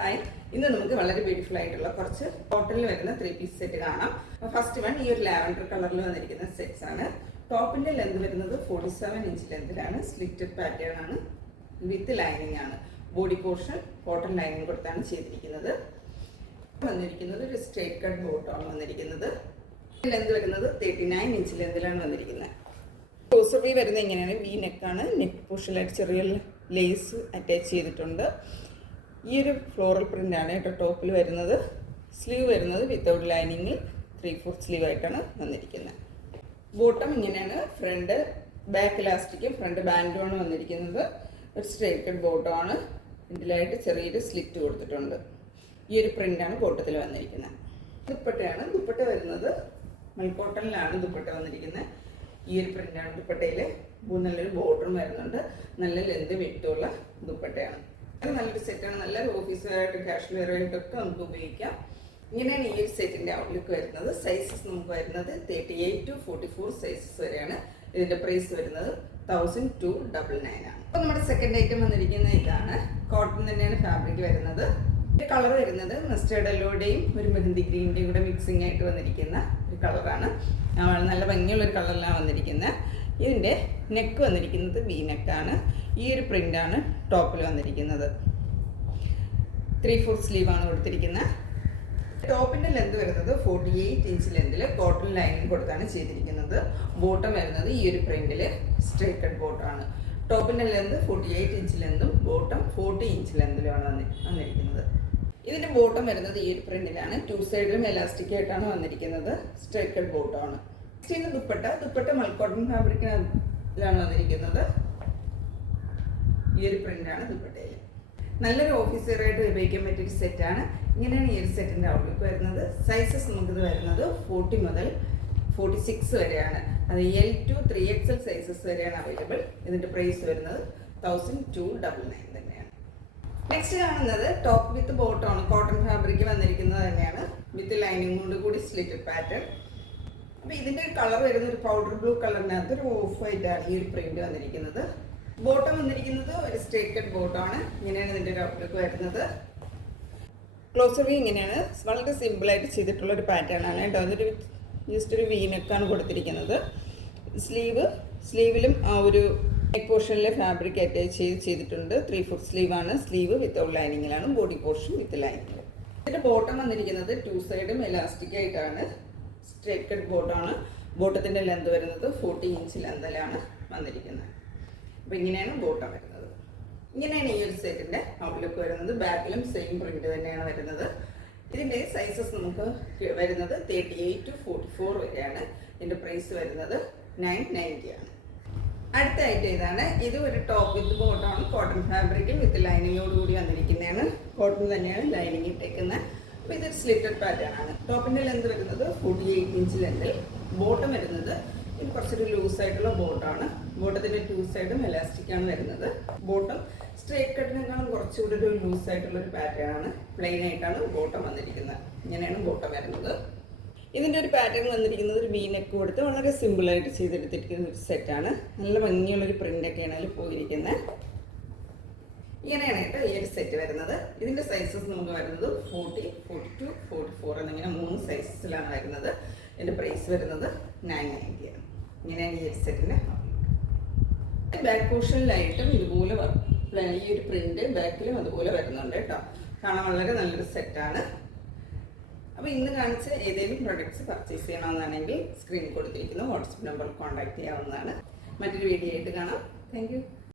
Hi, ഇന്ന് നമുക്ക് വളരെ ബ്യൂട്ടിഫുൾ ആയിട്ടുള്ള കുറച്ച് കോട്ടണിൽ വരുന്ന 3 പീസ് സെറ്റ് കാണാം. ഫസ്റ്റ് വൺ ഈ ഒരു ലാവൻഡർ കളറിൽ വന്നിരിക്കുന്ന സെറ്റ്സ് ആണ്. ടോപ്പിന്റെ ലെന്ത് വരുന്നത് 47 ഇഞ്ച് ലെന്തിലാണ്. സ്ലിറ്റഡ് പാറ്റേൺ ആണ്, വിത്ത് ലൈനിങ് ആണ്. ബോഡി പോർഷൻ കോട്ടൺ ലൈനിങ് കൊടുത്താണ് ചെയ്തിരിക്കുന്നത്. വന്നിരിക്കുന്നത് ഒരു സ്ട്രേറ്റ് കട്ട് ബോട്ടമാണ് വന്നിരിക്കുന്നത്. ലെന്ത് വരുന്നത് 39 ഇഞ്ച് ലെന്തിലാണ് വന്നിരിക്കുന്നത്. ക്ലോസറി വരുന്നത് ഇങ്ങനെയാണ്. വി നെക്കാണ്. നെക്ക് പോർഷനിലായിട്ട് ചെറിയ ലേസ് അറ്റാച്ച് ചെയ്തിട്ടുണ്ട്. ഈ ഒരു ഫ്ലോറൽ പ്രിൻ്റാണ് കേട്ടോ ടോപ്പിൽ വരുന്നത്. സ്ലീവ് വരുന്നത് വിത്തൗട്ട് ലൈനിങ്ങിൽ 3/4 സ്ലീവ് ആയിട്ടാണ് വന്നിരിക്കുന്നത്. ബോട്ടം ഇങ്ങനെയാണ്. ഫ്രണ്ട് ബാക്ക് ഇലാസ്റ്റിക്കും ഫ്രണ്ട് ബാൻഡുമാണ് വന്നിരിക്കുന്നത്. ഒരു സ്ട്രേറ്റ് കട്ട് ബോട്ടമാണ്. ഇതിലായിട്ട് ചെറിയൊരു സ്ലിറ്റ് കൊടുത്തിട്ടുണ്ട്. ഈ ഒരു പ്രിൻ്റാണ് ബോട്ടത്തിൽ വന്നിരിക്കുന്നത്. ദുപ്പട്ടയാണ്. ദുപ്പട്ട വരുന്നത് മൽക്കോട്ടണിലാണ് ദുപ്പട്ട വന്നിരിക്കുന്നത്. ഈ ഒരു പ്രിൻ്റാണ് ദുപ്പട്ടയിൽ. നല്ലൊരു ബോർഡറും വരുന്നുണ്ട്. നല്ല ലെന്ത് വിട്ടുള്ള ദുപ്പട്ടയാണ്. ഇത് നല്ലൊരു സെറ്റാണ്. നല്ലൊരു ഓഫീസ് വെയറായിട്ടും കാഷ്വൽ വെയറായിട്ടൊക്കെ നമുക്ക് ഉപയോഗിക്കാം. ഇങ്ങനെയാണ് ഈ ഒരു സെറ്റിൻ്റെ ഔട്ട്ലുക്ക് വരുന്നത്. സൈസസ് നമുക്ക് വരുന്നത് 38 to 44 സൈസസ് വരെയാണ്. ഇതിൻ്റെ പ്രൈസ് വരുന്നത് 1299 ആണ്. അപ്പോൾ നമ്മുടെ സെക്കൻഡ് ഐറ്റം വന്നിരിക്കുന്ന ഇതാണ്. കോട്ടൺ തന്നെയാണ് ഫാബ്രിക് വരുന്നത്. കളർ വരുന്നത് മസ്റ്റേർഡ് യെല്ലോയുടെയും ഒരു മെഹന്തി ഗ്രീനിൻ്റെയും കൂടെ മിക്സിംഗ് ആയിട്ട് വന്നിരിക്കുന്ന ഒരു കളറാണ്. നല്ല ഭംഗിയുള്ളൊരു കളറിലാണ് വന്നിരിക്കുന്നത്. ഇതിൻ്റെ നെക്ക് വന്നിരിക്കുന്നത് വി നെക്കാണ്. ഈ ഒരു പ്രിൻ്റാണ് ടോപ്പിൽ വന്നിരിക്കുന്നത്. 3/4 സ്ലീവാണ് കൊടുത്തിരിക്കുന്നത്. ടോപ്പിൻ്റെ ലെന്ത് വരുന്നത് 48 ഇഞ്ച് ലെന്തിൽ കോട്ടൺ ലൈനിങ് കൊടുത്താണ് ചെയ്തിരിക്കുന്നത്. ബോട്ടം വരുന്നത് ഈ ഒരു പ്രിൻറ്റിൽ സ്ട്രേറ്റ് കട്ട് ബോട്ടമാണ്. ടോപ്പിൻ്റെ ലെന്ത് 48 ഇഞ്ച് ലെന്തും ബോട്ടം 40 ഇഞ്ച് ലെന്തിലുമാണ് വന്നിരിക്കുന്നത്. ഇതിൻ്റെ ബോട്ടം വരുന്നത് ഈ ഒരു പ്രിൻറ്റിലാണ്. 2 സൈഡിലും എലാസ്റ്റിക് ആയിട്ടാണ് വന്നിരിക്കുന്നത്. സ്ട്രേറ്റ് കട്ട് ബോട്ടമാണ്. നെക്സ്റ്റ് ദുപ്പട്ട മൽക്കോട്ടൺ ഫാബ്രിക്കിലാണ് വന്നിരിക്കുന്നത്. ഈ ഒരു പ്രിൻ്റാണ് ദുപ്പട്ടയിൽ. നല്ലൊരു ഓഫീസ് വെയറായിട്ട് ഉപയോഗിക്കാൻ പറ്റിയൊരു സെറ്റാണ്. ഇങ്ങനെയാണ് ഈ ഒരു സെറ്റിൻ്റെ ഔട്ട്ലുക്ക് വരുന്നത്. സൈസസ് നമുക്കിത് വരുന്നത് 40 മുതൽ 46 വരെയാണ്. അത് L to 3XL സൈസസ് വരെയാണ് അവൈലബിൾ. ഇതിൻ്റെ പ്രൈസ് വരുന്നത് 1299 തന്നെയാണ്. നെക്സ്റ്റ് കാണുന്നത് ടോപ്പ് വിത്ത് ബോട്ടമാണ്. കോട്ടൺ ഫാബ്രിക് വന്നിരിക്കുന്നത് തന്നെയാണ്. വിത്ത് ലൈനിങ്ങോട് കൂടി സ്ലിറ്റഡ് പാറ്റേൺ. അപ്പോൾ ഇതിൻ്റെ കളർ വരുന്ന ഒരു പൗഡർ ബ്ലൂ കളറിനകത്ത് ഒരു ഓഫ് വൈറ്റാണ് ഈ ഒരു പ്രിന്റ് വന്നിരിക്കുന്നത്. ബോട്ടം വന്നിരിക്കുന്നത് ഒരു സ്ട്രേറ്റ് കട്ട് ബോട്ടമാണ്. ഇങ്ങനെയാണ് ഇതിൻ്റെ ഒരു ഔട്ട്ലുക്ക് വരുന്നത്. ക്ലോസറി ഇങ്ങനെയാണ്. വളരെ സിമ്പിളായിട്ട് ചെയ്തിട്ടുള്ള ഒരു പാറ്റേൺ ആണ് കേട്ടോ. അതൊരു ജസ്റ്റ് ഒരു വീനെക്കാണ് കൊടുത്തിരിക്കുന്നത്. സ്ലീവിലും ആ ഒരു നെക്ക് പോർഷനിലെ ഫാബ്രിക് അറ്റാച്ച് ചെയ്തിട്ടുണ്ട്. 3/4 സ്ലീവാണ്. സ്ലീവ് വിത്തൗട്ട് ലൈനിങ്ങിലാണ്. Body portion with lining. ഇതിൻ്റെ ബോട്ടം വന്നിരിക്കുന്നത് 2 സൈഡും എലാസ്റ്റിക് ആയിട്ടാണ്. സ്ട്രേറ്റ് കട്ട് ബോട്ടമാണ്. ബോട്ടത്തിൻ്റെ ലെന്ത് വരുന്നത് 40 ഇഞ്ച് ലെന്തിലാണ് വന്നിരിക്കുന്നത്. അപ്പോൾ ഇങ്ങനെയാണ് ബോട്ടം വരുന്നത്. ഇങ്ങനെയാണ് ഈ ഒരു സെറ്റിൻ്റെ ഔട്ട്ലുക്ക് വരുന്നത്. ബാക്കിലും സെയിം പ്രിന്റ് തന്നെയാണ് വരുന്നത്. ഇതിൻ്റെ സൈസസ് നമുക്ക് വരുന്നത് 38 to 44 വരെയാണ്. ഇതിൻ്റെ പ്രൈസ് വരുന്നത് 990 ആണ്. അടുത്ത ഐറ്റം ഇതാണ്. ഇത് ഒരു ടോപ്പ് വിത്ത് ബോട്ടമാണ്. കോട്ടൺ ഫാബ്രിക്കിൽ വിത്ത് ലൈനിങ്ങോട് കൂടി വന്നിരിക്കുന്നതാണ്. കോട്ടൺ തന്നെയാണ് ലൈനിങ് ഇട്ടേക്കുന്നത്. അപ്പോൾ ഇതൊരു സ്ലിറ്റഡ് പാറ്റേൺ ആണ്. ടോപ്പിൻ്റെ ലെന്ത് വരുന്നത് 48 ഇഞ്ച് ലെന്തിൽ. ബോട്ടം വരുന്നത് ഇത് കുറച്ചൊരു ലൂസായിട്ടുള്ള ബോട്ടമാണ്. ബോട്ടത്തിൻ്റെ 2 സൈഡും എലാസ്റ്റിക്കാണ് വരുന്നത്. ബോട്ടം സ്ട്രേറ്റ് കട്ടിനേക്കാളും കുറച്ചുകൂടി ഒരു ലൂസായിട്ടുള്ള ഒരു പാറ്റേൺ ആണ്. പ്ലെയിൻ ആയിട്ടാണ് ബോട്ടം വന്നിരിക്കുന്നത്. ഇങ്ങനെയാണ് ബോട്ടം വരുന്നത്. ഇതിൻ്റെ ഒരു പാറ്റേൺ വന്നിരിക്കുന്നത് ഒരു വി നെക്ക് കൊടുത്ത് വളരെ സിമ്പിളായിട്ട് ചെയ്തെടുത്തിരിക്കുന്ന ഒരു സെറ്റാണ്. നല്ല ഭംഗിയുള്ളൊരു പ്രിൻ്റൊക്കെയാണ് അതിൽ പോയിരിക്കുന്നത്. ഇങ്ങനെയാണ് കേട്ടോ ഈ ഒരു സെറ്റ് വരുന്നത്. ഇതിൻ്റെ സൈസസ് നമുക്ക് വരുന്നത് 40, 42, 44 എന്നിങ്ങനെ 3 സൈസസിലാണ് വരുന്നത്. ഇതിൻ്റെ പ്രൈസ് വരുന്നത് 990 ആണ്. ഇങ്ങനെയാണ് ഈ ഒരു സെറ്റിൻ്റെ ബാക്ക് പോർഷനിലായിട്ടും ഇതുപോലെ ഈ ഒരു പ്രിന്റ് ബാക്കിലും അതുപോലെ വരുന്നുണ്ട് കേട്ടോ. കാണാൻ വളരെ നല്ലൊരു സെറ്റാണ്. അപ്പോൾ ഇന്ന് കാണിച്ച ഏതെങ്കിലും പ്രൊഡക്ട്സ് പർച്ചേസ് ചെയ്യണമെന്നാണെങ്കിൽ സ്ക്രീൻ കൊടുത്തിരിക്കുന്ന വാട്സപ്പ് നമ്പറിൽ കോൺടാക്ട് ചെയ്യാവുന്നതാണ്. മറ്റൊരു വീഡിയോ ആയിട്ട് കാണാം. Thank you.